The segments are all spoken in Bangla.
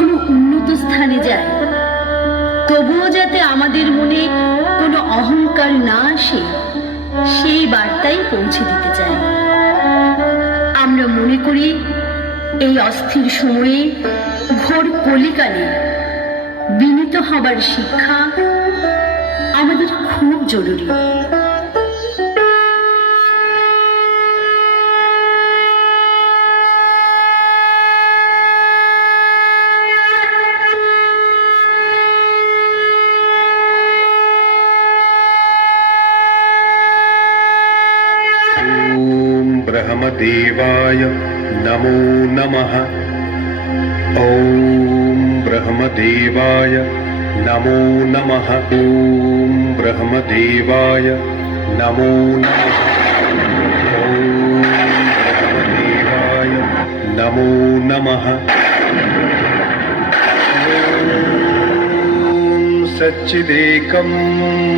কখনো উন্নত স্থানে যায়। তবুও যাতে আমাদের মনে কোনো অহংকার না আসে, সেই বার্তাই পৌঁছে দিতে চাই। আমরা মনে করি, এই অস্থির সময়ে ঘোর কলিকালে বিনীত হবার শিক্ষা আমাদের খুব জরুরি। ब्रह्मदेवाय नमो नमः। ॐ ब्रह्मदेवाय नमो नमः। ॐ ब्रह्मदेवाय नमो नमः। ॐ ब्रह्मदेवाय नमो। नमः सच्चिदेकं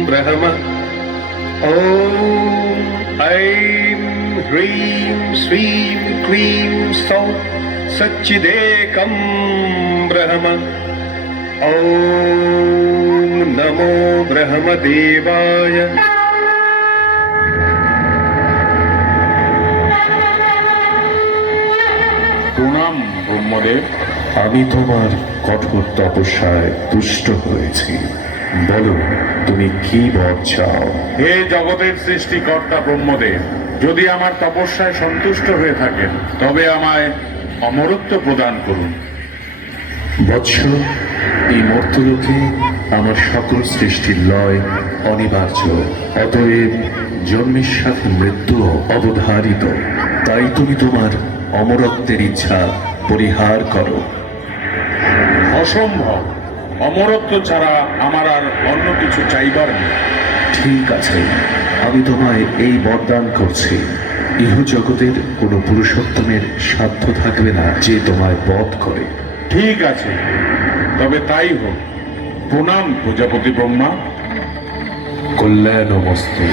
ब्रह्म। ॐ ऐं ह्रीं श्रीं क्लीं सौः सच्चिदेकं ब्रह्म ॐ नमो ब्रह्मदेवाय প্রণাম ব্রহ্মদেব আমি তোমার কঠোর তপস্যায় তুষ্ট হয়েছি বলো তুমি কি বর চাও হে জগতের সৃষ্টিকর্তা ব্রহ্মদেব যদি আমার তপস্যায় সন্তুষ্ট হয়ে থাকেন তবে আমায় অমরত্ব প্রদান করুন। বৎস এই মর্তলোকে আমার সকল সৃষ্টির লয় অনিবার্য অতএব জন্মের সাথে মৃত্যুও অবধারিত। তাই তুমি তোমার অমরত্বের ইচ্ছা পরিহার করো। অসম্ভব। অমরত্ব ছাড়া আমার আর অন্য কিছু চাইবার নেই। ঠিক আছে। আমি তোমায় এই বরদান করছি। ইহ জগতের কোনো পুরুষোত্তমের সাধ্য থাকবে না যে তোমায় বধ করে। ঠিক আছে। তবে তাই হোক। প্রণাম প্রজাপতি ব্রহ্মা। কল্যাণ মস্তু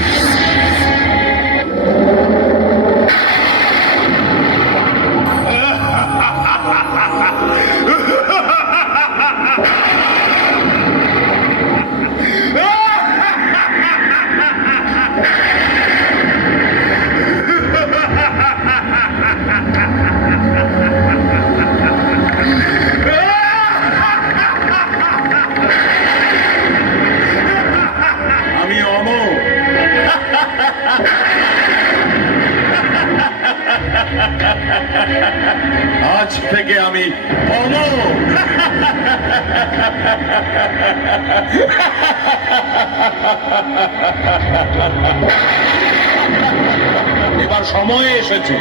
এবার সময় এসেছে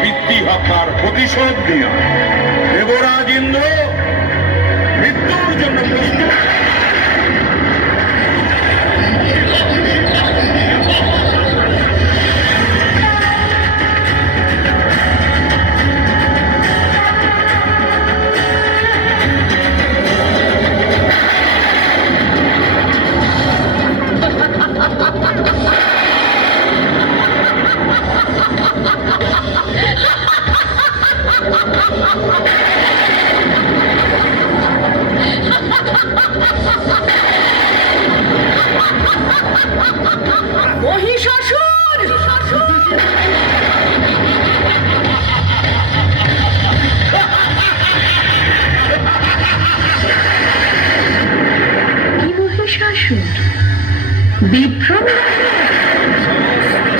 বৃত্তি হত্যার প্রতিশোধ নেওয়া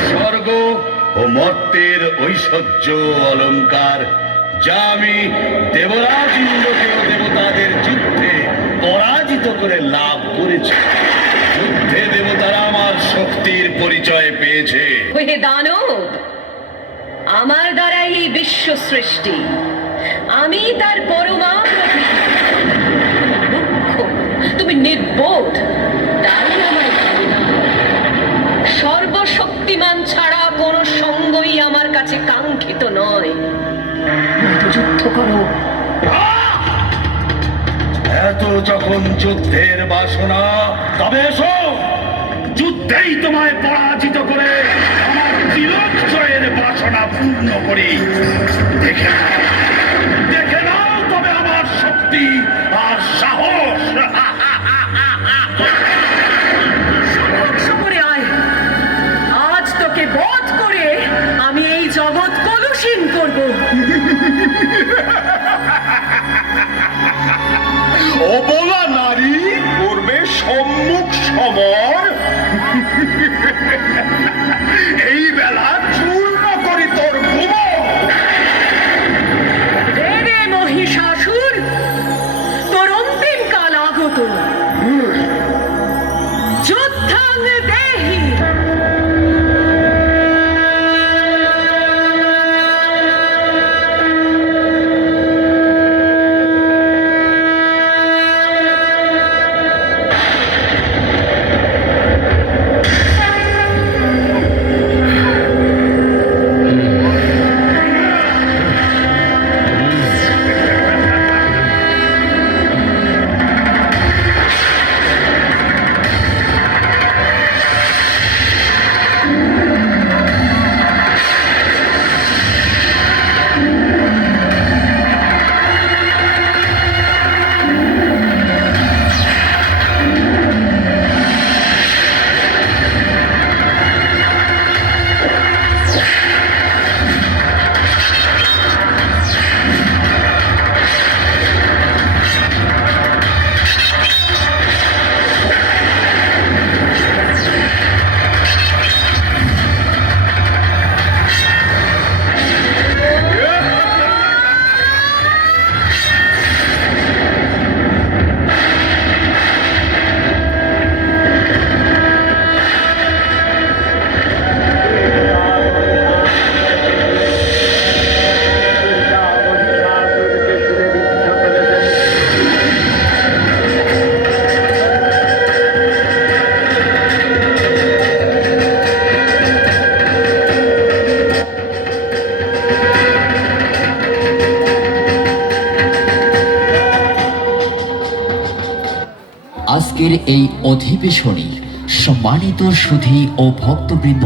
স্বর্গ ও মর্তের ঐশ্বর্য অলংকার যা আমি দেবরাজ ইন্দ্রকে ও দেবতাদের যুদ্ধে পরাজিত করে লাভ করেছি। যুদ্ধে দেবতারা আমার শক্তির পরিচয় পেয়েছে। হে দানব আমার দ্বারাই এই বিশ্ব সৃষ্টি। আমি তার পরমা তুমি নির্বোধ। তাই আমায় যখন যুদ্ধের বাসনা, তবে এসো, যুদ্ধেই তোমায় পরাজিত করে আমার তিলক জয়ের বাসনা পূর্ণ করি। দেখে আজকের এই অধিবেশনে সম্মানিত সুধী ও ভক্তবৃন্দ